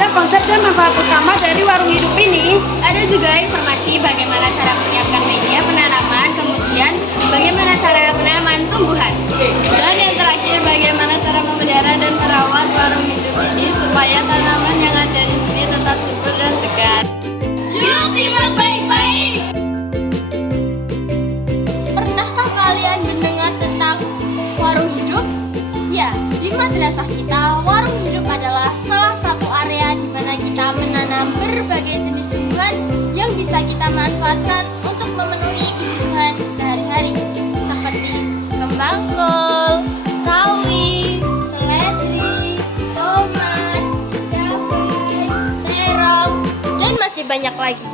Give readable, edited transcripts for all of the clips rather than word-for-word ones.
saja konsep dan manfaat utama dari warung hidup ini. Ada juga informasi bagaimana cara menyiapkan media penanaman, kemudian bagaimana cara penanaman tumbuhan. Dan yang terakhir, bagaimana cara memelihara dan merawat warung hidup ini supaya tanaman yang ada di sini tetap subur dan segar. Yuk simak baik-baik! Pernahkah kalian mendengar tentang warung hidup? Ya, di madrasah kita, warung hidup adalah salah satu area di mana kita menanam berbagai jenis tumbuhan yang bisa kita manfaatkan untuk memenuhi kebutuhan sehari-hari, seperti kembang kol, sawi, seledri, tomat, cabai, terong, dan masih banyak lagi.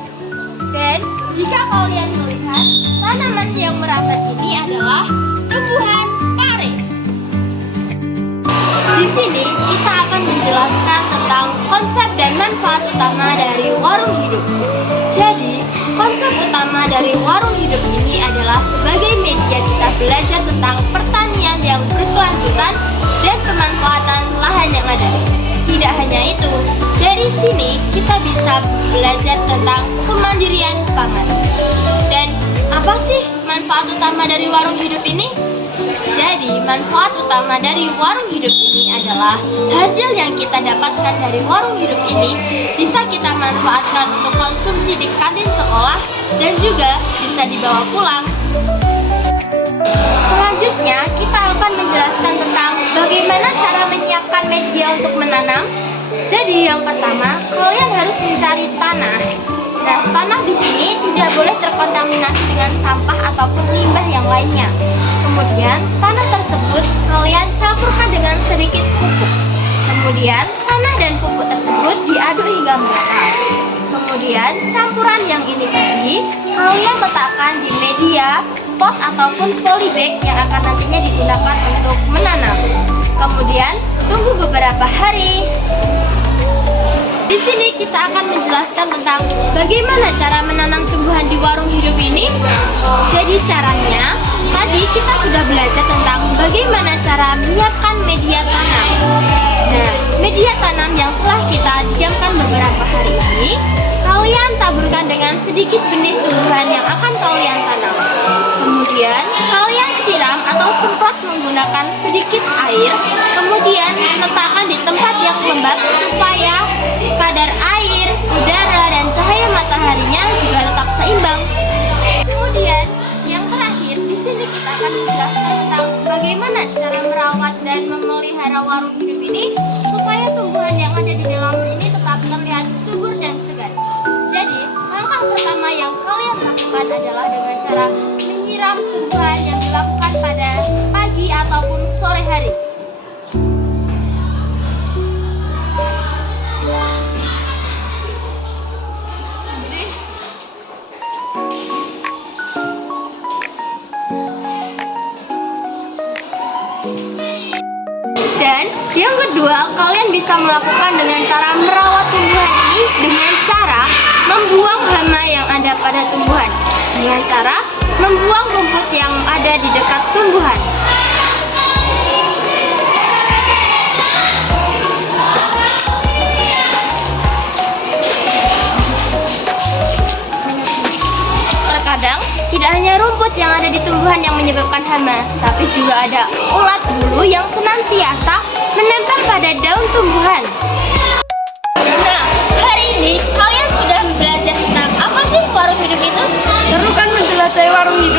Dan jika kalian melihat, tanaman yang merambat ini adalah tumbuhan pare. Di sini kita akan menjelaskan tentang konsep dan manfaat utama dari warung hidup. Jadi, konsep utama dari warung hidup ini adalah sebagai media kita belajar tentang pertanian yang berkelanjutan dan pemanfaatan lahan yang ada. Tidak hanya itu, dari sini kita bisa belajar tentang kemandirian pangan. Dan apa sih manfaat utama dari warung hidup ini? Jadi, manfaat utama dari warung hidup ini adalah hasil yang kita dapatkan dari warung hidup ini bisa kita manfaatkan untuk konsumsi di kantin sekolah dan juga bisa dibawa pulang. Selanjutnya, kita akan menjelaskan tentang bagaimana cara menyiapkan media untuk menanam. Jadi, yang pertama, kalian harus mencari tanah. Nah, tanah di sini tidak boleh terkontaminasi dengan sampah ataupun limbah yang lainnya. Kemudian, tanah tersebut kalian campurkan dengan sedikit pupuk. Kemudian, tanah dan pupuk tersebut diaduk hingga merata. Kemudian, campuran yang ini tadi kalian letakkan di media, pot ataupun polybag yang akan nantinya digunakan untuk menanam. Kemudian, tunggu beberapa hari. Di sini kita akan menjelaskan tentang bagaimana cara menanam tumbuhan di warung hidup ini. Jadi caranya, tadi kita sudah belajar tentang bagaimana cara menyiapkan media tanam. Nah, media tanam yang telah kita diamkan beberapa hari ini, kalian taburkan dengan sedikit benih tumbuhan yang akan kalian tanam. Kemudian, kalian siram atau semprot menggunakan sedikit air. Kemudian, letakkan di tempat yang lembab supaya kadar air, udara, dan cahaya mataharinya juga tetap seimbang. Kemudian, yang terakhir, di sini kita akan menjelaskan tentang bagaimana cara merawat dan memelihara warung hidup ini supaya tumbuhan yang ada di dalam ini tetap terlihat subur dan segar. Jadi, langkah pertama yang kalian lakukan adalah dengan cara menyiram tumbuhan yang dilakukan pada pagi ataupun sore hari. Dan yang kedua, kalian bisa melakukan dengan cara merawat tumbuhan ini dengan cara membuang hama yang ada pada tumbuhan, dengan cara membuang rumput yang ada di dekat tumbuhan. Terkadang, tidak hanya rumput yang ada di tumbuhan yang menyebabkan hama, tapi juga ada ulat bulu yang senantiasa menempel pada daun tumbuhan. Nah, hari ini kalian sudah belajar tentang apa sih warung hidup itu? Seru kan menjelajahi warung hidup?